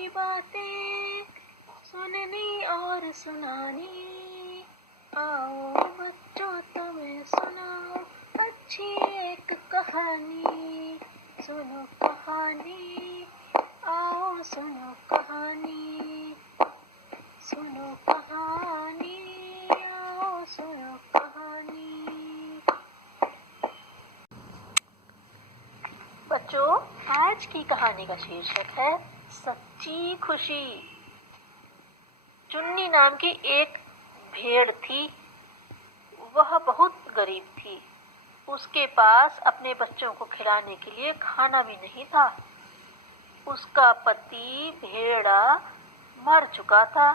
की बातें सुननी और सुनानी। आओ बच्चों तुम्हें सुनाओ अच्छी एक कहानी। सुनो कहानी, आओ सुनो कहानी। सुनो कहानी, आओ सुनो कहानी। बच्चों, आज की कहानी का शीर्षक है सच्ची खुशी। चुन्नी नाम की एक भेड़ थी। वह बहुत गरीब थी। उसके पास अपने बच्चों को खिलाने के लिए खाना भी नहीं था। उसका पति भेड़ा मर चुका था।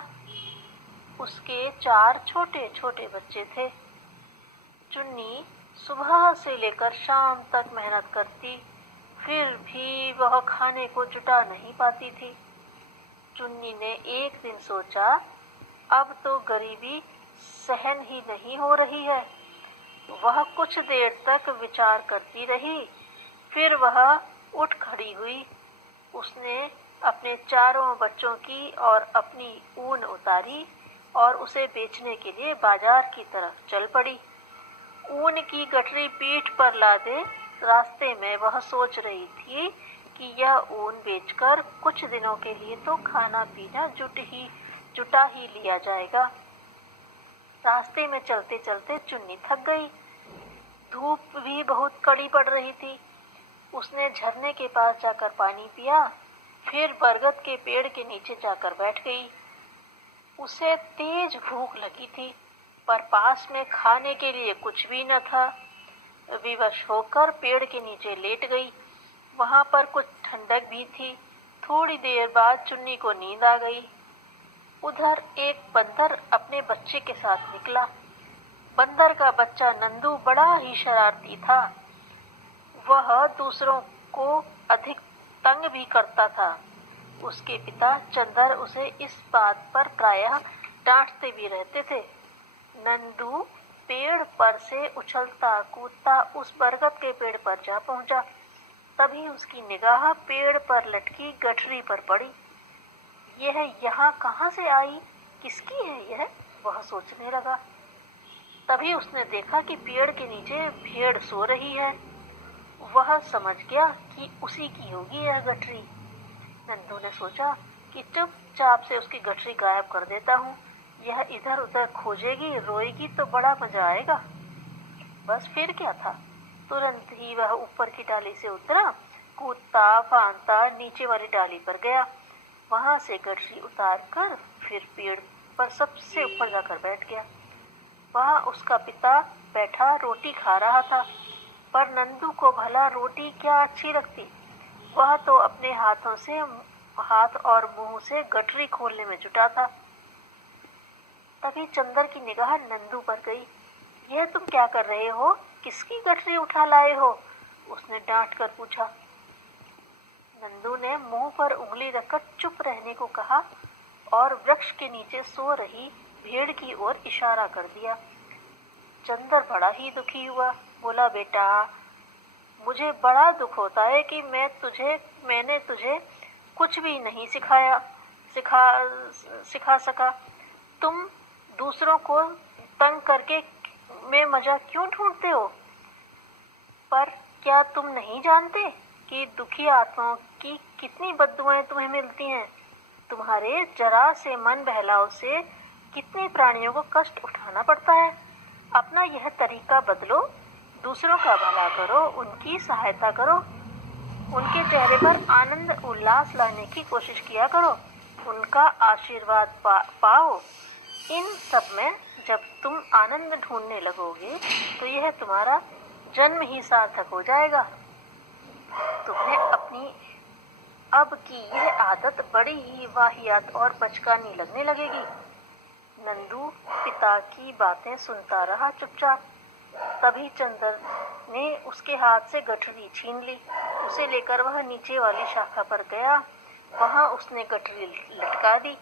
उसके 4 छोटे छोटे बच्चे थे। चुन्नी सुबह से लेकर शाम तक मेहनत करती, फिर भी वह खाने को जुटा नहीं पाती थी। चुन्नी ने एक दिन सोचा, अब तो गरीबी सहन ही नहीं हो रही है। वह कुछ देर तक विचार करती रही, फिर वह उठ खड़ी हुई। उसने अपने चारों बच्चों की और अपनी ऊन उतारी और उसे बेचने के लिए बाजार की तरफ चल पड़ी। ऊन की गठरी पीठ पर लादे रास्ते में वह सोच रही थी कि यह ऊन बेचकर कुछ दिनों के लिए तो खाना पीना जुटा ही लिया जाएगा। रास्ते में चलते चलते चुन्नी थक गई। धूप भी बहुत कड़ी पड़ रही थी। उसने झरने के पास जाकर पानी पिया, फिर बरगद के पेड़ के नीचे जाकर बैठ गई। उसे तेज भूख लगी थी, पर पास में खाने के लिए कुछ भी न था। विवश होकर पेड़ के नीचे लेट गई। वहां पर कुछ ठंडक भी थी। थोड़ी देर बाद चुन्नी को नींद आ गई। उधर एक बंदर अपने बच्चे के साथ निकला। बंदर का बच्चा नंदू बड़ा ही शरारती था। वह दूसरों को अधिक तंग भी करता था। उसके पिता चंदर उसे इस बात पर प्रायः डांटते भी रहते थे। नंदू पेड़ पर से उछलता कूदता उस बरगद के पेड़ पर जा पहुंचा। तभी उसकी निगाह पेड़ पर लटकी गठरी पर पड़ी। यह यहाँ कहाँ से आई? किसकी है यह? वह सोचने लगा। तभी उसने देखा कि पेड़ के नीचे भेड़ सो रही है। वह समझ गया कि उसी की होगी यह गठरी। नंदू ने सोचा कि चुपचाप से उसकी गठरी गायब कर देता हूँ। यह इधर उधर खोजेगी, रोएगी तो बड़ा मजा आएगा। बस फिर क्या था, तुरंत ही वह ऊपर की डाली से उतरा, कूदता फांदता नीचे वाली डाली पर गया। वहां से गठरी उतार कर फिर पेड़ पर सबसे ऊपर जाकर बैठ गया। वहां उसका पिता बैठा रोटी खा रहा था, पर नंदू को भला रोटी क्या अच्छी लगती। वह तो अपने हाथ और मुंह से गठरी खोलने में जुटा था। तभी चंदर की निगाह नंदू पर गई। यह तुम क्या कर रहे हो? किसकी गठरी उठा लाए हो? उसने डांट कर पूछा। नंदू ने मुंह पर उंगली रखकर चुप रहने को कहा और वृक्ष के नीचे सो रही भेड़ की ओर इशारा कर दिया। चंदर बड़ा ही दुखी हुआ। बोला, बेटा, मुझे बड़ा दुख होता है कि मैंने तुझे कुछ भी नहीं सिखा सका। तुम दूसरों को तंग करके में मजा क्यों ढूंढते हो? पर क्या तुम नहीं जानते कि दुखी आत्माओं की कितनी बद्दुआएं तुम्हें मिलती हैं? तुम्हारे जरा से मन बहलाव से कितने प्राणियों को कष्ट उठाना पड़ता है। अपना यह तरीका बदलो, दूसरों का भला करो, उनकी सहायता करो, उनके चेहरे पर आनंद उल्लास लाने की कोशिश किया करो, उनका आशीर्वाद पाओ। इन सब में जब तुम आनंद ढूंढने लगोगे तो यह तुम्हारा जन्म ही सार्थक हो जाएगा। तुम्हें अपनी अब की यह आदत बड़ी ही वाहियात और बचकानी लगने लगेगी। नंदू पिता की बातें सुनता रहा चुपचाप। तभी चंदर ने उसके हाथ से गठरी छीन ली। उसे लेकर वह नीचे वाली शाखा पर गया। वहां उसने गठरी लटका दी।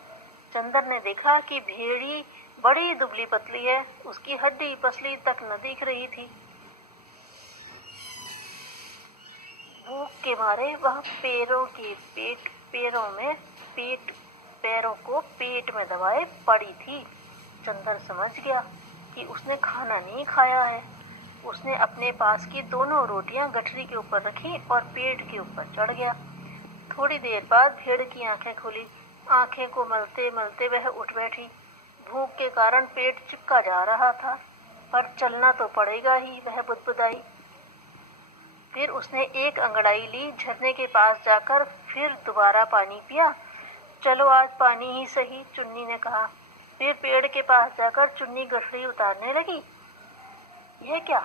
चंदर ने देखा कि भेड़ी बड़ी दुबली पतली है। उसकी हड्डी पसली तक न दिख रही थी। भूख के मारे वह पैरों में पैरों को पेट में दबाए पड़ी थी। चंदर समझ गया कि उसने खाना नहीं खाया है। उसने अपने पास की दोनों रोटियां गठरी के ऊपर रखी और पेड़ के ऊपर चढ़ गया। थोड़ी देर बाद भेड़ की आंखें खुली। आंखें को मलते मलते वह उठ बैठी। भूख के कारण पेट चिपका जा रहा था, पर चलना तो पड़ेगा ही, वह बुदबुदाई। फिर उसने एक अंगड़ाई ली, झरने के पास जाकर फिर दोबारा पानी पिया। चलो आज पानी ही सही, चुन्नी ने कहा। फिर पेड़ के पास जाकर चुन्नी गठरी उतारने लगी। यह क्या?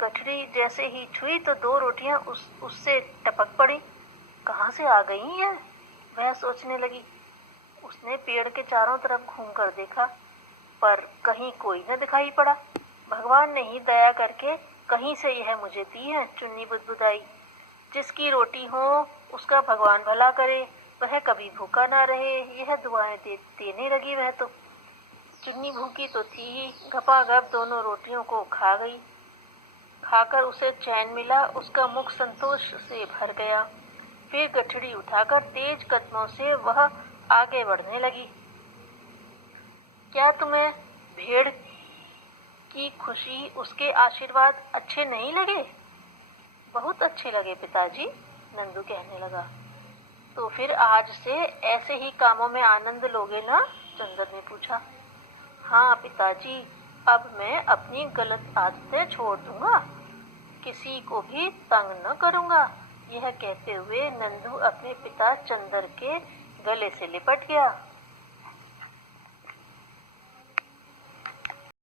गठरी जैसे ही छुई तो दो रोटियां उससे टपक पड़ी। कहाँ से आ गई हैं? वह सोचने लगी। उसने पेड़ के चारों तरफ घूमकर देखा, पर कहीं कोई न दिखाई पड़ा। भगवान ने ही दया करके कहीं से यह मुझे दी है, चुन्नी बुदबुदाई। जिसकी रोटी हो उसका भगवान भला करे, वह कभी भूखा ना रहे, यह दुआएं देने लगी वह तो। चुन्नी भूखी तो थी ही, घपाघप दोनों रोटियों को खा गई। खाकर उसे चैन मिला, उसका मुख संतोष से भर गया। फिर गठरी उठाकर तेज कदमों से वह आगे बढ़ने लगी। क्या तुम्हें भेड़ की खुशी, उसके आशीर्वाद अच्छे नहीं लगे? बहुत अच्छे लगे पिताजी, नंदू कहने लगा। तो फिर आज से ऐसे ही कामों में आनंद लोगे ना? चंदर ने पूछा। हाँ पिताजी, अब मैं अपनी गलत आदतें छोड़ दूंगा, किसी को भी तंग न करूंगा। यह कहते हुए नंदू अपने पिता चंदर के गले से लिपट गया।